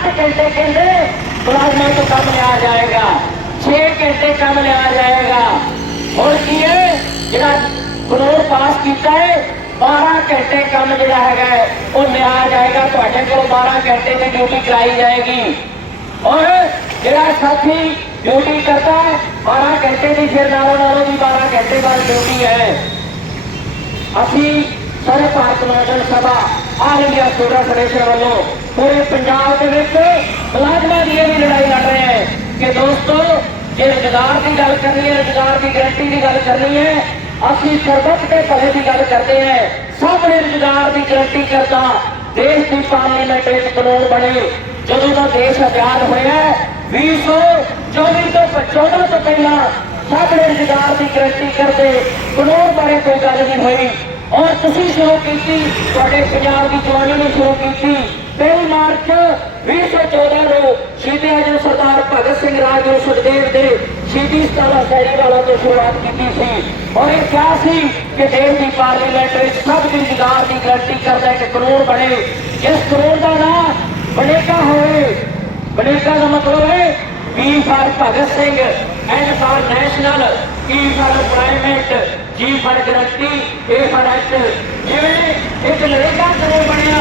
8 ਘੰਟੇ ਕਹਿੰਦੇ ਮੁਲਾਜ਼ਮਾਂ ਤੋਂ ਕੰਮ ਲਿਆ ਜਾਏਗਾ 6 ਘੰਟੇ ਕੰਮ ਲਿਆ ਜਾਏਗਾ ਹੁਣ ਕੀ ਹੈ ਜਿਹੜਾ ਕਾਨੂੰਨ ਪਾਸ ਕੀਤਾ ਹੈ 12 ਘੰਟੇ ਕੰਮ ਜਿਹੜਾ ਹੈਗਾ ਹੈ, ਉਹ ਲਿਆ ਜਾਏਗਾ ਤੁਹਾਡੇ ਕੋਲ 12 ਘੰਟੇ ਦੀ ਡਿਊਟੀ ਕਰਾਈ ਜਾਏਗੀ ਔਰ ਜਿਹੜਾ ਸਾਥੀ ਡਿਊਟੀ ਕਰਦਾ ਹੈ 12 ਘੰਟੇ ਦੀ ਫਿਰ ਨਾਲੋਂ ਨਾਲੋਂ ਵੀ 12 ਘੰਟੇ ਬਾਅਦ ਡਿਊਟੀ ਹੈ ਅਸੀਂ ਸਾਰੇ Bharat Naujawan Sabha all India student federation ਵੱਲੋਂ ਪੂਰੇ ਪੰਜਾਬ ਦੇ ਵਿੱਚ ਮੁਲਾਜ਼ਮਾਂ ਦੀ ਇਹ ਵੀ ਲੜਾਈ ਲੜ ਰਹੇ ਹਾਂ ਕਿ ਦੋਸਤੋ ਜੇ ਰੁਜ਼ਗਾਰ ਦੀ ਗੱਲ ਕਰਨੀ ਹੈ ਰੁਜ਼ਗਾਰ ਦੀ ਗਰੰਟੀ ਦੀ ਗੱਲ ਕਰਨੀ ਹੈ ਅਸੀਂ ਸਰਬੱਤ ਦੇ ਭਲੇ ਦੀ ਗੱਲ ਕਰਦੇ ਹਾਂ। ਸਭ ਨੇ ਰੁਜ਼ਗਾਰ ਦੀ ਗਰੰਟੀ ਕਰਦਾ ਦੇਸ਼ ਦੀ ਪਾਰਲੀਮੈਂਟ ਵਿੱਚ ਕਾਨੂੰਨ ਬਣੇ। ਜਦੋਂ ਦਾ ਦੇਸ਼ ਆਜ਼ਾਦ ਹੋਇਆ ਹੈ, 2024 ਤੋਂ 14 ਤੋਂ ਪਹਿਲਾਂ ਸਭ ਨੇ ਰੁਜ਼ਗਾਰ ਦੀ ਗਰੰਟੀ ਕਰਦੇ। ਕਾਨੂੰਨ ਬਾਰੇ ਕੋਈ ਗੱਲ ਨਹੀਂ ਹੋਈ। ਔਰ ਤੁਸੀਂ ਸ਼ੁਰੂ ਕੀਤੀ, ਤੁਹਾਡੇ ਪੰਜਾਬ ਦੀ ਜਵਾਨੀ ਨੇ ਸ਼ੁਰੂ ਕੀਤੀ। 23 ਮਾਰਚ 2014 ਨੂੰ ਸ਼ਹੀਦ ਆਜਮ ਸਰਦਾਰ ਭਗਤ ਸਿੰਘ ਰਾਜਗੁਰੂ ਸੁਖਦੇਵ ਦੇ ਸ਼ਹੀਦੀ ਸਥਾਨ ਸੈਰੀ ਵਾਲਾ ਤੋਂ ਸ਼ੁਰੂਆਤ ਕੀਤੀ ਸੀ। ਔਰ ਇਹ ਕਿਹਾ ਸੀ ਕਿ ਦੇਸ਼ ਦੀ ਪਾਰਲੀਮੈਂਟ ਵਿੱਚ ਸਭ ਦੀ ਰੁਜ਼ਗਾਰ ਦੀ ਗਰੰਟੀ ਕਰਦਾ ਇੱਕ ਕਾਨੂੰਨ ਬਣੇ। ਜਿਸ ਕਾਨੂੰਨ ਦਾ ਨਾਮ ਬਣੇਗਾ ਹੋਵੇ, ਬਣੇਗਾ ਦਾ ਮਤਲਬ ਹੈ B for Bhagat Singh and for national Ki for private G for guarantee A for act ਜਿਵੇਂ ਇੱਕ ਨਰੇਗਾ ਕਾਨੂੰਨ ਬਣਿਆ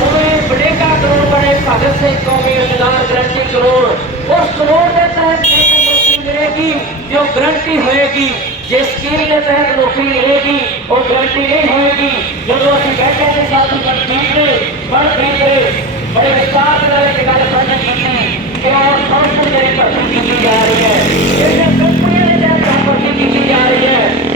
ਉਵੇਂ ਬਣੇਗਾ ਕਾਨੂੰਨ ਬਣੇ ਭਗਤ ਸਿੰਘ ਕੌਮੀ ਰੁਜ਼ਗਾਰ ਗਰੰਟੀ ਕਾਨੂੰਨ ਉਸ ਕਾਨੂੰਨ ਦੇ ਤਹਿਤ ਇੱਕ ਨੌਕਰੀ ਮਿਲੇਗੀ ਜੋ ਗਰੰਟੀ ਹੋਏਗੀ ਜੇ ਸਕੀਮ ਦੇ ਤਹਿਤ ਨੌਕਰੀ ਮਿਲੇਗੀ ਉਹ ਗਰੰਟੀ ਨਹੀਂ ਹੋਏਗੀ ਜਦੋਂ ਅਸੀਂ ਬੈਠੇ ਤੇ ਸਾਥੀ ਮਨਦੀਪ ਨੇ ਮਨਦੀਪ ਨੇ ਬੜੇ ਵਿਸਤਾਰ ਦੇ ਨਾਲ ਇੱਕ ਗੱਲ ਸਾਂਝੀ ਕੀਤੀ ਕਿ ਉਹ ਸੰਸਦ ਜਿਹੜੀ ਭਰਤੀ ਕੀਤੀ ਜਾ ਰਹੀ ਹੈ ਜਿਹੜੀਆਂ ਕੰਪਨੀਆਂ ਦੇ ਤਹਿਤ ਭਰਤੀ ਕੀਤੀ ਜਾ ਰਹੀ ਹੈ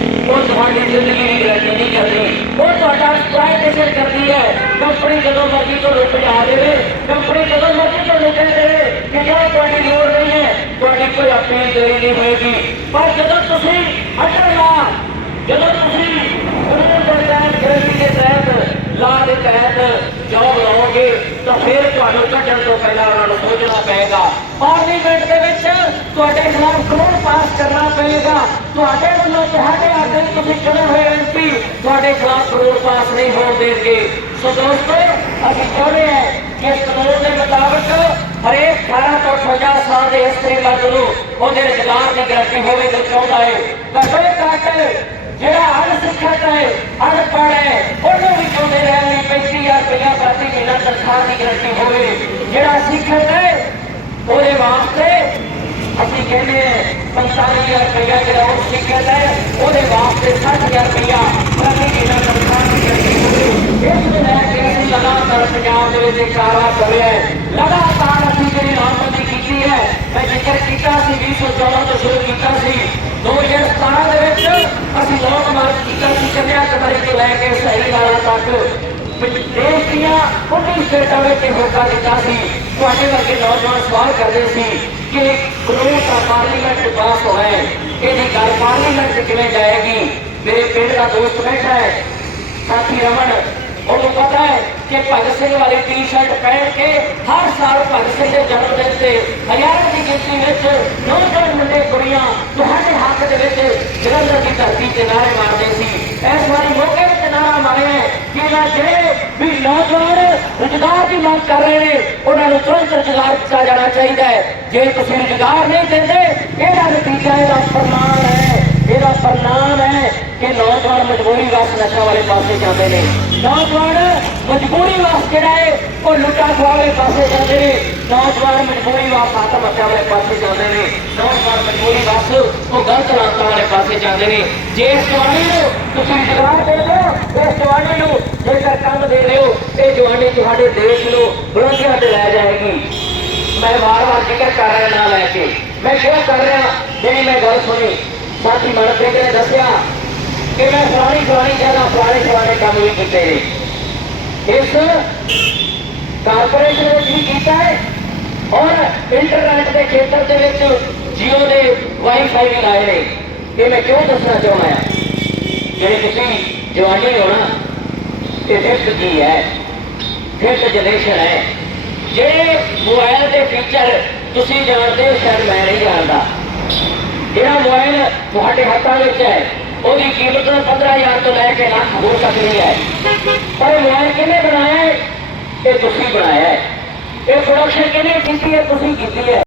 ਉਹ ਤੁਹਾਡੀ ਜ਼ਿੰਦਗੀ ਦੀ ਗਰੰਟੀ ਨਹੀਂ ਕਰਦੀ ਉਹ ਤੁਹਾਡਾ ਪ੍ਰਾਈਵੇਟਾਈਜ਼ੇਸ਼ਨ ਕਰਦੀ ਹੈ। ਕੰਪਨੀ ਜਦੋਂ ਮਰਜ਼ੀ ਤੁਹਾਨੂੰ ਭਜਾ ਦੇਵੇ। ਕੰਪਨੀ ਜਦੋਂ ਮਰਜ਼ੀ ਤੁਹਾਨੂੰ ਕਹਿ ਦੇਵੇ। ਕਿ ਜੋ ਤੁਹਾਡੀ ਲੋੜ ਨਹੀਂ ਹੈ। ਤੁਹਾਡੀ ਕੋਈ ਅਪੀਲ ਦੇਰੀ ਨਹੀਂ ਹੋਏਗੀ। ਪਰ ਜਦੋਂ ਤੁਸੀਂ ਅਟਲ ਲਾ, ਜਦੋਂ ਤੁਸੀਂ ਕਾਨੂੰਨ ਦੇ ਤਹਿਤ ਗਰੰਟੀ ਦੇ ਤਹਿਤ, ਲਾ ਦੇ ਤਹਿਤ ਜੋਬ ਲਓਗੇ, ਤਾਂ ਫਿਰ ਤੁਹਾਨੂੰ ਕੱਢਣ ਤੋਂ ਪਹਿਲਾਂ ਉਹਨਾਂ ਨੂੰ ਸੋਚਣਾ ਪਏਗਾ। ਪਾਰਲੀਮੈਂਟ ਦੇ ਵਿੱਚ ਤੁਹਾਡੇ ਖਿਲਾਫ ਕਾਨੂੰਨ ਪਾਸ ਕਰਨਾ ਪਏਗਾ। ਤੁਹਾਡੇ ਵੱਲੋਂ ਤੁਹਾਡੇ ਆਦੇ ਤੁਸੀਂ ਹੋਏ ਐਮਪੀ ਤੁਹਾਡੇ ਖਿਲਾਫ ਕਾਨੂੰਨ ਪਾਸ ਨਹੀਂ ਹੋਣ ਦੇਣਗੇ। ਸੋ ਦੋਸਤੋ, ਅਸੀਂ ਚਾਹੁੰਦੇ ਹਾਂ ਕਿ ਇਸ ਕਾਨੂੰਨ ਦੇ ਮੁਤਾਬਕ ਹਰੇਕ 18 ਤੋਂ 58 ਸਾਲ ਦੇ ਇਸਤਰੀ ਮਰਦ ਨੂੰ ਉਹਦੇ ਰੁਜ਼ਗਾਰ ਦੀ ਗਰੰਟੀ ਹੋਵੇ ਜੋ ਚਾਹੁੰਦਾ ਹੈ। ਘੱਟੋ ਘੱਟ ਜਿਹੜਾ ਅਣਸਿੱਖਿਅਤ ਹੈ ਅਨਪੜ੍ਹ ਹੈ, ਉਹਨੂੰ ਵੀ ਚਾਹੁੰਦੇ ਰਹਿਣ ਲਈ 35000 ਰੁਪਇਆ ਪ੍ਰਤੀ ਮਹੀਨਾ ਤਨਖਾਹ ਦੀ ਗਰੰਟੀ ਹੋਵੇ। ਜਿਹੜਾ ਸਿੱਖਿਅਤ ਹੈ, ਉਹਦੇ ਵਾਸਤੇ ਅਸੀਂ ਕਹਿੰਦੇ 45000 ਰੁਪਇਆ ਜਿਹੜਾ ਉਹ ਸਿੱਖਿਅਤ ਹੈ, ਉਹਦੇ ਵਾਸਤੇ 60000 ਰੁਪਇਆ ਪ੍ਰਤੀ ਮਹੀਨਾ ਤਨਖਾਹ ਦੀ ਗਰੰਟੀ ਇਸ ਨੂੰ ਲੈ ਕੇ ਅਸੀਂ ਲਗਾਤਾਰ ਪੰਜਾਬ ਦੇ ਵਿੱਚ ਕਾਰਵਾ ਕਰ ਲਗਾਤਾਰ ਅਸੀਂ ਜਿਹੜੀ ਲਾਮਬੰਦੀ ਕੀਤੀ ਹੈ, ਮੈਂ ਜ਼ਿਕਰ ਕੀਤਾ ਸੀ 2014 ਤੋਂ ਸ਼ੁਰੂ ਕੀਤਾ ਸੀ। 2017 ਦੇ ਵਿੱਚ ਅਸੀਂ ਲੋਕ ਮਾਰਚ ਕੀਤਾ ਸੀ ਕੰਨਿਆ ਕੁਮਾਰੀ ਤੋਂ ਲੈ ਕੇ ਸਹੀ ਵਾਲਾ ਤੱਕ। ਦੇਸ਼ ਦੀਆਂ 19 ਸਟੇਟਾਂ ਵਿੱਚ ਇਹ ਹੋਕਾ ਦਿੱਤਾ ਸੀ। ਤੁਹਾਡੇ ਵਰਗੇ ਨੌਜਵਾਨ ਸਵਾਲ ਕਰਦੇ ਸੀ ਕਿ ਕਾਨੂੰਨ ਦਾ ਪਾਰਲੀਮੈਂਟ 'ਚ ਪਾਸ ਹੋਇਆ ਹੈ ਇਹਦੀ ਗੱਲ ਪਾਰਲੀਮੈਂਟ 'ਚ ਕਿਵੇਂ ਜਾਏਗੀ? ਮੇਰੇ ਪਿੰਡ ਦਾ ਦੋਸਤ ਬੈਠਾ ਹੈ, ਸਾਥੀ ਰਮਨ। ਉਹਨੂੰ ਪਤਾ ਹੈ ਕਿ ਭਗਤ ਸਿੰਘ ਵਾਲੀ ਟੀ-ਸ਼ਰਟ ਪਹਿਨ ਕੇ ਹਰ ਸਾਲ ਭਗਤ ਸਿੰਘ ਦੇ ਜਨਮ ਦਿਨ ਤੇ ਹਜ਼ਾਰਾਂ ਦੀ ਗਿਣਤੀ ਵਿੱਚ ਨੌਜਵਾਨ ਮੁੰਡੇ, ਕੁੜੀਆਂ ਤੁਹਾਡੇ ਹੱਕ ਦੇ ਵਿੱਚ ਜਲੰਧਰ ਦੀ ਧਰਤੀ ਤੇ ਨਾਲ ਮਾਰਦੇ ਸੀ ਇਸ ਵਾਰੀ ਮੌਕੇ ਵਿੱਚ ਨਾਰਾ ਮਾਰਿਆ ਹੈ ਕਿ ਨਾ ਜਿਹੜੇ ਵੀ ਨੌਜਵਾਨ ਰੁਜ਼ਗਾਰ ਦੀ ਮੰਗ ਕਰ ਰਹੇ ਨੇ, ਉਹਨਾਂ ਨੂੰ ਤੁਰੰਤ ਰੁਜ਼ਗਾਰ ਦਿੱਤਾ ਜਾਣਾ ਚਾਹੀਦਾ ਹੈ। ਜੇ ਤੁਸੀਂ ਰੁਜ਼ਗਾਰ ਨਹੀਂ ਦਿੰਦੇ, ਇਹਦਾ ਨਤੀਜਾ, ਇਹਦਾ ਪ੍ਰਮਾਣ ਹੈ, ਇਹਦਾ ਪ੍ਰਣਾਮ ਹੈ ਕਿ ਨੌਜਵਾਨ ਮਜਬੂਰੀ ਵਾਸ ਨਸ਼ਾ ਵਾਲੇ ਪਾਸੇ ਜਾਂਦੇ ਨੇ। ਨੌਜਵਾਨ ਮਜਬੂਰੀ ਵਾਸ ਜਿਹੜਾ ਹੈ ਉਹ ਲੁੱਟਾ ਖੋਹ ਵਾਲੇ ਪਾਸੇ ਜਾਂਦੇ ਨੇ, ਨੌਜਵਾਨ ਮਜਬੂਰੀ ਵਾਸ ਆਤਮ ਹੱਤਿਆ ਵਾਲੇ ਪਾਸੇ ਜਾਂਦੇ ਨੇ, ਨੌਜਵਾਨ ਮਜਬੂਰੀ ਵਾਸ ਉਹ ਗਲਤ ਰਾਸਤਾ ਵਾਲੇ ਪਾਸੇ ਜਾਂਦੇ ਨੇ। ਜੇ ਇਸ ਜਵਾਨੀ ਨੂੰ ਤੁਸੀਂ ਰੁਜ਼ਗਾਰ ਦੇ ਦਿਓ, ਇਸ ਜਵਾਨੀ ਨੂੰ ਜੇਕਰ ਕੰਮ ਦੇ ਦਿਓ ਇਹ ਜਵਾਨੀ ਤੁਹਾਡੇ ਦੇਸ਼ ਨੂੰ ਬੁਲੰਦੀਆਂ ਤੇ ਲੈ ਜਾਏਗੀ। ਮੈਂ ਵਾਰ-ਵਾਰ ਜ਼ਿਕਰ ਕਰ ਰਿਹਾ ਨਾ ਲੈ ਕੇ। ਮੈਂ ਕਿਉਂ ਕਰ ਰਿਹਾ, ਜਿਹੜੀ ਮੈਂ ਗੱਲ ਸੁਣੀ, ਸਾਥੀ ਮਨਪ੍ਰੀਤ ਨੇ ਦੱਸਿਆ ਕਿ ਮੈਂ ਫਲਾਣੀ ਫਲਾਣੀ ਜਗ੍ਹਾ ਫਲਾਣੇ ਫਲਾਣੇ ਕੰਮ ਵੀ ਕੀਤੇ ਨੇ। ਇਸ ਕਾਰਪੋਰੇਸ਼ਨ ਵਿੱਚ ਵੀ ਕੀਤਾ ਹੈ? ਔਰ ਇੰਟਰਨੈਟ ਦੇ ਖੇਤਰ ਦੇ ਵਿੱਚ ਜੀਓ ਦੇ ਵਾਈਫਾਈ ਵੀ ਲਾਏ ਨੇ। ਇਹ ਮੈਂ ਕਿਉਂ ਦੱਸਣਾ ਚਾਹੁੰਦਾ ਹਾਂ? ਜਿਹੜੇ ਤੁਸੀਂ ਜਵਾਨੀ ਹੋਣਾ ਇਹ ਫਿਫਥ ਜੀ ਹੈ ਫਿਫਥ ਜਨਰੇਸ਼ਨ ਹੈ, ਜਿਹੜੇ ਮੋਬਾਈਲ ਦੇ ਫੀਚਰ ਤੁਸੀਂ ਜਾਣਦੇ ਹੋ, ਸ਼ਾਇਦ ਮੈਂ ਨਹੀਂ ਜਾਣਦਾ। ਜਿਹੜਾ ਮੋਬਾਈਲ ਤੁਹਾਡੇ ਹੱਥਾਂ ਵਿੱਚ ਹੈ, ਉਹਦੀ ਕੀਮਤ 15000 ਤੋਂ ਲੈ ਕੇ ਲੱਖ ਹੋ ਸਕਦੀ ਹੈ ਪਰ ਇਹ ਕਿਹਨੇ ਬਣਾਇਆ ਹੈ? ਇਹ ਤੁਸੀਂ ਬਣਾਇਆ ਹੈ। ਇਹ ਬੜਾ ਕਿਹਨੇ ਕੀਤੀ ਹੈ? ਤੁਸੀਂ ਕੀਤੀ ਹੈ।